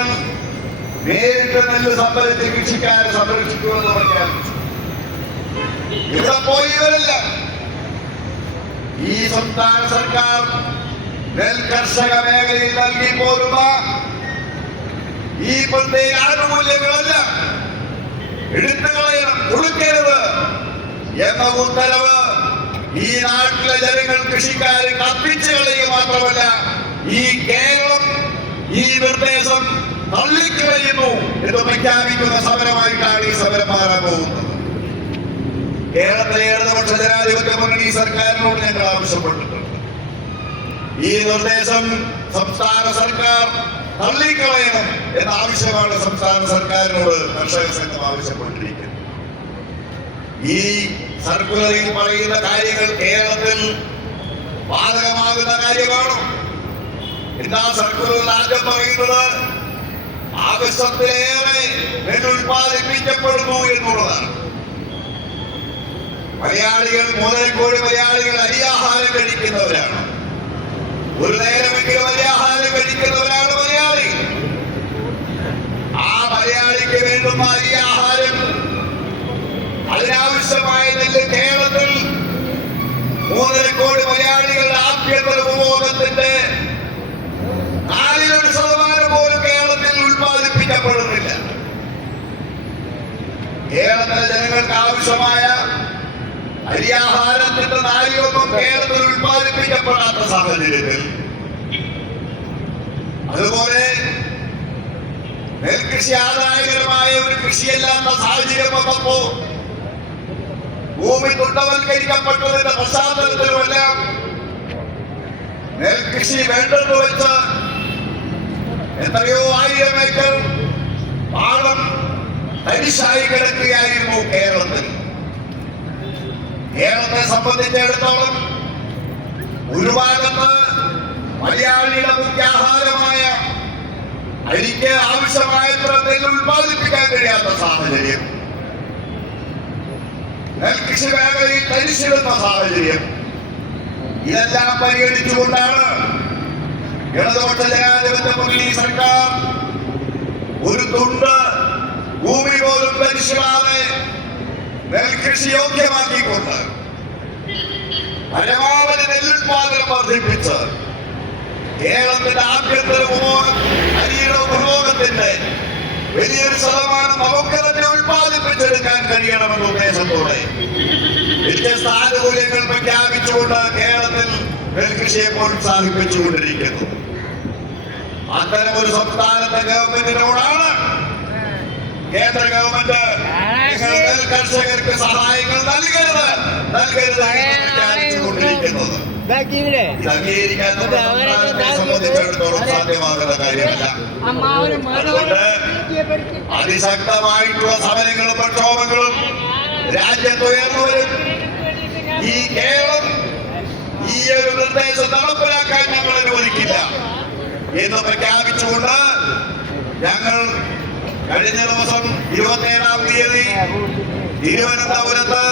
നേരിട്ട് നെല്ല് സംഭരിച്ച് കൃഷിക്കാരെ സംരക്ഷിക്കുമെന്ന് പ്രഖ്യാപിച്ചു. ഇവിടെ പോയി ഇവരല്ല. ഈ സംസ്ഥാന സർക്കാർ നെൽ കർഷക മേഖലയിൽ നൽകി പോരുന്ന ഈ പ്രത്യേക ആനുകൂല്യങ്ങളല്ല എടുത്തുകളയണം, കൊടുക്കരുത് എന്ന ഉത്തരവ് ഈ നാട്ടിലെ ജനങ്ങൾ കൃഷിക്കാരെ കത്തിച്ചു കളയുക മാത്രമല്ല ഈ കേരളം ഈ നിർദ്ദേശം തള്ളിക്കളയുന്നു എന്ന് പ്രഖ്യാപിക്കുന്ന സമരമായിട്ടാണ് ഈ സമരം മാറാൻ പോകുന്നത്. കേരളത്തിലെ ഇടതുപക്ഷ ജനാധിപത്യ മുന്നണി സർക്കാരിനോട് ഞങ്ങൾ ആവശ്യപ്പെട്ടിട്ടുണ്ട്. ഈ നിർദ്ദേശം സംസ്ഥാന സർക്കാർ തള്ളിക്കളയണം എന്ന ആവശ്യമാണ് സംസ്ഥാന സർക്കാരിനോട് കർഷക സംഘം ആവശ്യപ്പെട്ടിരിക്കുന്നത്. ഈ സർക്കുലറിൽ പറയുന്ന കാര്യങ്ങൾ കേരളത്തിൽ ബാധകമാകുന്ന കാര്യമാണ്. എന്താ സർക്കുലറിൽ ആദ്യം പറയുന്നത്? ആവശ്യത്തിലേറെ നെല്ലുൽപാദിപ്പിക്കപ്പെടുന്നു എന്നുള്ളതാണ്. മലയാളികൾ, മുതൽക്കോടി മലയാളികൾ അരിയാഹാരം കഴിക്കുന്നവരാണ്. ഒരു നേരമെങ്കിലും അരിയാഹാരം കഴിക്കുന്നവരാണ് മലയാളി. ആ മലയാളിക്ക് വേണ്ടുന്ന അരിയാഹാരം കാര്യം അതിനാവശ്യമായ നെല്ല് കേരളത്തിൽ 3.5 കോടി മലയാളികളുടെ ആഭ്യന്തര ഉപഭോഗത്തിന്റെ 4% പോലും കേരളത്തിൽ ഉത്പാദിപ്പിക്കപ്പെടുന്നില്ല. കേരളത്തിലെ ജനങ്ങൾക്ക് ആവശ്യമായ അരിയാഹാരത്തിന്റെ 4% കേരളത്തിൽ ഉത്പാദിപ്പിക്കപ്പെടാത്ത സാഹചര്യത്തിൽ, അതുപോലെ നെൽകൃഷി ആദായകരമായ ഒരു കൃഷിയല്ലാത്ത സാഹചര്യം വന്നപ്പോ ഭൂമി തുണ്ടവൽക്കരിക്കപ്പെട്ടതിന്റെ പശ്ചാത്തലത്തിലുമെല്ലാം നെൽകൃഷി വേണ്ടെന്ന് വെച്ച് എത്രയോ 1000 ഏക്കർ പാടം തരിശായി കിടക്കുകയായിരുന്നു കേരളത്തിൽ. കേരളത്തെ സംബന്ധിച്ചിടത്തോളം ഒരു ഭാഗത്ത് മലയാളിയുടെ മുഖ്യാഹാരമായ അരിക്ക് ആവശ്യമായത്ര നെല്ല് ഉത്പാദിപ്പിക്കാൻ കഴിയാത്ത സാഹചര്യം, നെൽകൃഷി മേഖലയിൽ തരിശിടുന്ന സാഹചര്യം, ഇതെല്ലാം പരിഗണിച്ചുകൊണ്ടാണ് ഇടതുപക്ഷ ജനാധിപത്യ മുന്നണി സർക്കാർ ഒരു തുണ്ട് ഭൂമി പോലും തരിശിടാതെ നെൽകൃഷി യോഗ്യമാക്കിക്കൊണ്ട് പരമാവധി നെല്ലുത്പാദനം വർദ്ധിപ്പിച്ച് കേരളത്തിന്റെ ആഭ്യന്തര ഉപഭോഗം, അരിയുടെ ഉപഭോഗത്തിന്റെ വലിയൊരു ശതമാനം നമുക്ക് തന്നെ ഉത്പാദിപ്പിച്ചെടുക്കാൻ കഴിയണമെന്ന ഉദ്ദേശത്തോടെ വ്യത്യസ്ത ആനുകൂല്യങ്ങൾ പ്രഖ്യാപിച്ചുകൊണ്ട് കേരളത്തിൽ നെൽകൃഷിയെ പ്രോത്സാഹിപ്പിച്ചുകൊണ്ടിരിക്കുന്നു. അത്തരം ഒരു സംസ്ഥാനത്തെ ഗവൺമെന്റിനോടാണ് കേന്ദ്ര ഗവൺമെന്റ് നെൽ കർഷകർക്ക് സഹായങ്ങൾ നൽകരുത് എന്ന് പ്രഖ്യാപിച്ചുകൊണ്ടിരിക്കുന്നത്. ഇത് അംഗീകരിക്കാൻ സംബന്ധിച്ചിടത്തോളം സാധ്യമാകുന്ന കാര്യമല്ല. അതുകൊണ്ട് അതിശക്തമായിട്ടുള്ള സമരങ്ങളും പ്രക്ഷോഭങ്ങളും രാജ്യത്ത് ഉയർന്നു വരും. ഈ കേരളം ഈ ഒരു നിർദ്ദേശം നടപ്പിലാക്കാൻ ഞങ്ങൾ അനുവദിക്കില്ല എന്ന് പ്രഖ്യാപിച്ചുകൊണ്ട് ഞങ്ങൾ കഴിഞ്ഞ ദിവസം 27-ാം തീയതി തിരുവനന്തപുരത്ത്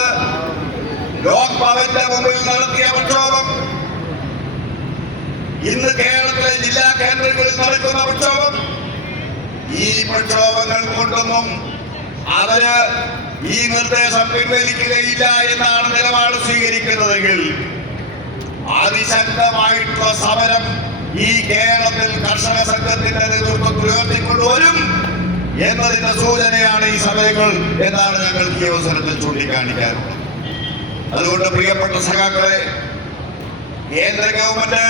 ലോക് ഭവന്റെ മുമ്പിൽ നടത്തിയ പ്രക്ഷോഭം, ഇന്ന് കേരളത്തിലെ ജില്ലാ കേന്ദ്രങ്ങളിൽ നടക്കുന്ന പ്രക്ഷോഭം, ഈ പ്രക്ഷോഭങ്ങൾ കൊണ്ടൊന്നും അവര് ഈ നിർദ്ദേശം പിൻവലിക്കുകയില്ല എന്നാണ് നിലപാട് സ്വീകരിക്കുന്നതെങ്കിൽ അതിശക്തമായിട്ടുള്ള സമരം ഈ കേരളത്തിൽ കർഷക സംഘത്തിന്റെ നേതൃത്വത്തിൽ ഉയർത്തിക്കൊണ്ടുവരും എന്നതിന്റെ സൂചനയാണ് ഈ സമരങ്ങൾ എന്നാണ് ഞങ്ങൾക്ക് ഈ അവസരത്തിൽ ചൂണ്ടിക്കാണിക്കാറുള്ളത്. അതുകൊണ്ട് പ്രിയപ്പെട്ട സഖാക്കളെ, കേന്ദ്ര ഗവൺമെന്റ്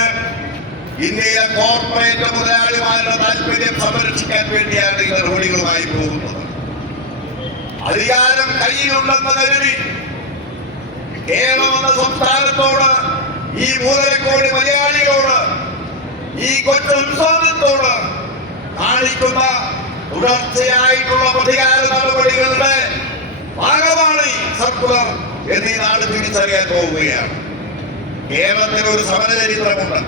ഇന്ത്യയിലെ കോർപ്പറേറ്റ് മുതലാളിമാരുടെ താല്പര്യം സംരക്ഷിക്കാൻ വേണ്ടിയാണ് ഈ നടപടികളുമായി പോകുന്നത്. അധികാരം കയ്യിലുണ്ടെന്ന് കരുതി കേരളം എന്ന സംസ്ഥാനത്തോട്, ഈ 3.5 കോടി മലയാളികളോട്, ഈ കൊച്ചു ഉത്സവത്തോട് കാണിക്കുന്ന തുടർച്ചയായിട്ടുള്ള പ്രതികാര നടപടികളുടെ ഭാഗമാണ് ഈ സർക്കുലർ എന്നീ നാട് തിരിച്ചറിയാൻ പോവുകയാണ്. കേരളത്തിന് ഒരു സമരചരിത്രമുണ്ട്,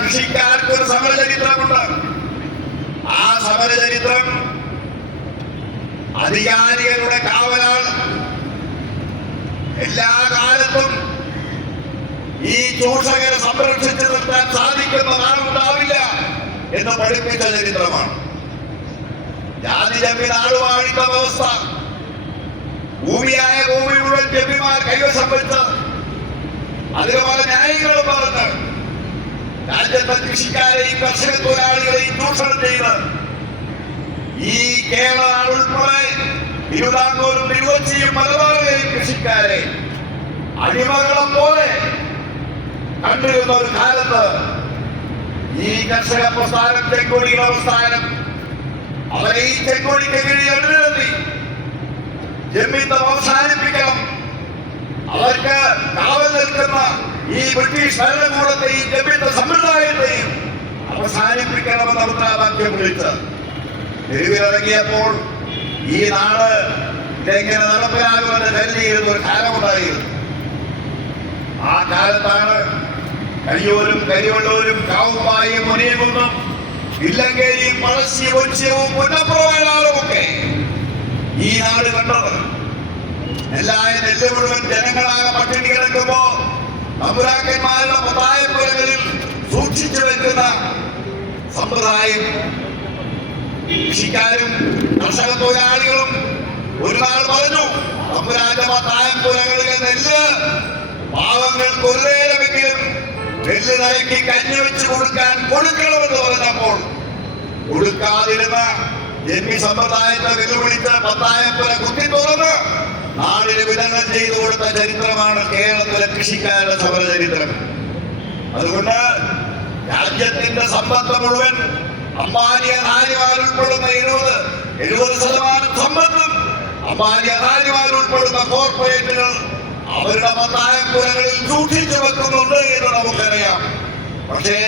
കൃഷിക്കാർക്കൊരു സമരചരിത്രമുണ്ട്. ആ സമരചരിത്രം അധികാരികളുടെ കാവലാണ്. എല്ലാ കാലത്തും ഈ ചൂഷകരെ സംരക്ഷിച്ചു നിർത്താൻ സാധിക്കുന്ന നാളുണ്ടാവില്ല എന്ന് പഠിപ്പിച്ച ചരിത്രമാണ്. ജാതി ജമ്മി നാടുവാഴിത്ത വ്യവസ്ഥ, ഭൂമിയായ ഭൂമി മുഴുവൻ ജമ്മിമാർ കൈവശം വെച്ച് അതിന് പല ന്യായങ്ങളും പറഞ്ഞ് രാജ്യത്തെ കൃഷിക്കാരെയും കർഷക തൊഴിലാളികളെയും ചൂഷണം ചെയ്ത് ഈ കേരള ഉൾപ്പെടെ തിരുവിതാംകൂറും തിരുവച്ചിയും മലബാറിലെയും കൃഷിക്കാരെ അടിമകളെ പോലെ കണ്ടിരുന്ന ഒരു കാലത്ത് ഈ കർഷക പ്രസ്ഥാനം, ചെങ്കോടിയുടെ പ്രസ്ഥാനം, അവരെ ഈ ചെങ്കോടിക്ക് കീഴിൽ എഴുതി ജമ്മിത്തം അവസാനിപ്പിക്കണം, അവർക്ക് കാവൽ നിൽക്കുന്ന ഈ ബ്രിട്ടീഷ് ഭരണകൂടത്തെയും ജമ്മിത്ത സമ്പ്രദായത്തെയും അവസാനിപ്പിക്കണമെന്ന മുദ്രാവാക്യം വിളിച്ച് തെരുവിലിറങ്ങിയപ്പോൾ ഈ നാട് ഇതെങ്ങനെ നടപ്പിലാകുമെന്ന് കരുതിയിരുന്ന ഒരു കാലമുണ്ടായിരുന്നു. ആ കാലത്താണ് കരിയൂരും കരിവള്ളൂരും കാവുമ്പായും മുനിയകുന്നും ഇല്ലങ്കേരിയും പഴശ്ശി ഒച്ചിയവും പുന്നപ്രവയലാറും ഒക്കെ ഈ നാട് കണ്ടത്. നെല്ലായ നെല്ല് മുഴുവൻ ജനങ്ങളാകെ പട്ടിണി കിടക്കുമ്പോ തമ്പുരാക്കന്മാരുടെ പത്തായപ്പുരകളിൽ സൂക്ഷിച്ചു വെക്കുന്ന സമ്പ്രദായം കൃഷിക്കാരും കർഷക തൊഴിലാളികളും ഒരു നാൾ പറഞ്ഞു, തമ്പുരാന്റെ പത്തായപ്പുരകളിലെ നെല്ല് പാവങ്ങൾക്ക് ഒരു നേരമെങ്കിലും നെല്ല് നിരക്കി കഞ്ഞി വെച്ച് കൊടുക്കണമെന്ന് പറഞ്ഞപ്പോൾ കൊടുക്കാതിരുന്ന ജന്മി സമ്പ്രദായത്തെ വെല്ലുവിളിച്ച് പത്തായപ്പുര കുത്തി തുറന്ന് നാടിന് വിതരണം ചെയ്തു കൊടുത്ത ചരിത്രമാണ് കേരളത്തിലെ കൃഷിക്കാരുടെ സമര ചരിത്രം. അതുകൊണ്ട് രാജ്യത്തിന്റെ സമ്പത്ത് മുഴുവൻ അംബാനി അദാനിമാർ ഉൾപ്പെടുന്ന 70% സമ്പത്തും അംബാനി അദാനിമാർ ഉൾപ്പെടുന്ന കോർപ്പറേറ്റുകൾ അവരുടെ പത്തായപ്പുരകളിൽ സൂക്ഷിച്ചു വെക്കുന്നുണ്ട് എന്ന് നമുക്കറിയാം. പക്ഷേ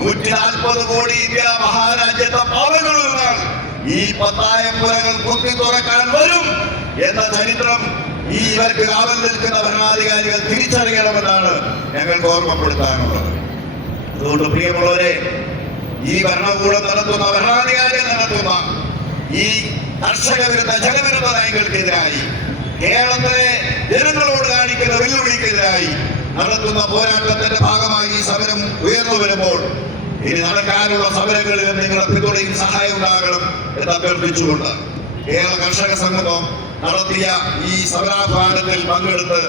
140 കോടി ഇന്ത്യ മഹാരാജ്യത്തെ പാവങ്ങളിൽ നിന്നാണ് ഈ പത്തായപ്പുരകൾ കുത്തി തുറക്കാൻ വരും എന്ന ചരിത്രം ഈ ഇവർക്ക് കാവൽ നിൽക്കുന്ന ഭരണാധികാരികൾ തിരിച്ചറിയണമെന്നാണ് ഞങ്ങൾക്ക് ഓർമ്മപ്പെടുത്താനുള്ളത്. അതുകൊണ്ട് പ്രിയമുള്ളവരെ, ഈ ഭരണകൂടം നടത്തുന്ന ഭരണാധികാരികൾ നടത്തുന്ന ഈ കർഷക വിരുദ്ധ ജനവിരുദ്ധ നയങ്ങൾക്കെതിരായി കേരളത്തിലെ ജനങ്ങളോട് കാണിക്കുന്ന വെല്ലുവിളിക്കെതിരായി നടത്തുന്ന പോരാട്ടത്തിന്റെ ഭാഗമായി ഈ സമരം ഉയർന്നു വരുമ്പോൾ ഇനി നടക്കാനുള്ള സമരങ്ങളിൽ നിങ്ങളുടെ പിന്തുണയും സഹായം ഉണ്ടാകണം എന്ന് അഭ്യർത്ഥിച്ചുകൊണ്ട് കേരള കർഷക സംഗമം നടത്തിയ ഈ സമരാഹ്വാനത്തിൽ പങ്കെടുത്ത്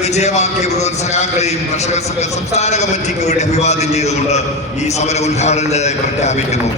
വിജയമാക്കിയ മുഴുവൻ സഖാക്കളെയും കർഷക സംസ്ഥാന കമ്മിറ്റിക്ക് വേണ്ടി അഭിവാദ്യം ചെയ്തുകൊണ്ട് ഈ സമരം ഉദ്ഘാടനം പ്രഖ്യാപിക്കുന്നു.